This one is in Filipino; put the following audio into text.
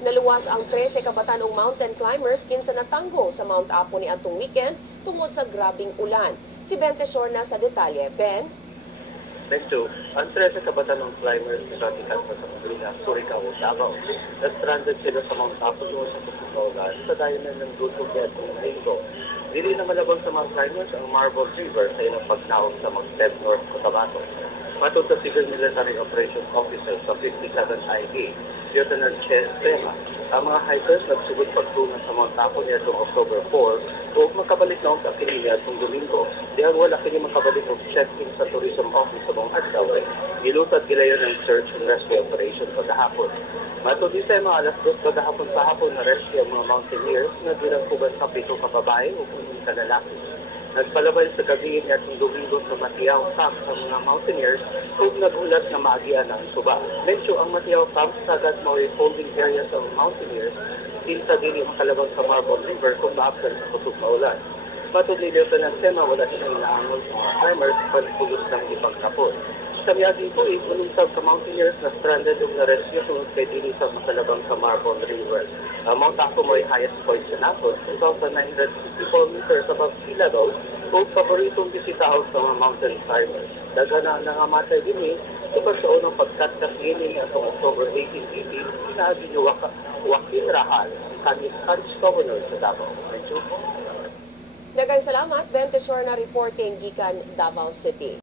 Naluwas ang 13 kabatanong mountain climbers kinsa natanggong sa Mount Apo ni atong weekend tungod sa grabing ulan. Si Ben Tesorna sa detalye. Ben? Medyo, ang 13 kabatanong climbers na ratikan sa Manila, Surigao, Davao. Na-stranded sila sa Mount Apo tungkol sa pagkakaulan sa dayanan ng Duto at Linggo. Dili na malabang sa mga climbers ang Marble River sa ilang pagnawag sa Magdeb, North Cotabato. Matod sa Civil Military Operations Officer sa 57th IA, Lieutenant Che Estema, ang mga hikers nagsugod pagtungan sa Mount Apo niya noong October 4 o makabalik na ang Aquilina at Domingo, diyan wala kini makabalik og check-in sa Tourism Office sa mga adlaw. Ilutad gilayon ng search and rescue operation pagkahapon. Matod di sa mga alas 2 pagkahapon sa hapon na rescue ang mga mountaineers na ginagkuban sa 7 ka babae o 10 ka lalaki. Nagpalabay sa gabi niya at Domingo sa Matiao Camp ang mga mountaineers kung nagulat na maagian ang suba. Medyo ang Matiao Camp sagad maway holding area sa mountaineers kinsa dili makalabang sa Marble River kung maabsan sa kusog na ulan. Matod ni Lieutenant Sema wala siyang inaangol sa mga climbers panpulos ng ipagtapon. Sa miyagi po, inunsab sa mountaineers na stranded o na-rescue tungkol kay dili sa makalabang sa Marble River. Mount Apo mo ay highest point sa Napol, 2,964 meters above sea level, kung paboritong bisitaw sa mga mountain climbers. Daga na nangamatay din tupad sa unang pagkatkas ngayon niya sa October 1880, sinabi niyo Joaquin Rahal, kanyang Spanish governor sa Davao. Daghang salamat, Ben Tesorna reporting gikan Davao City.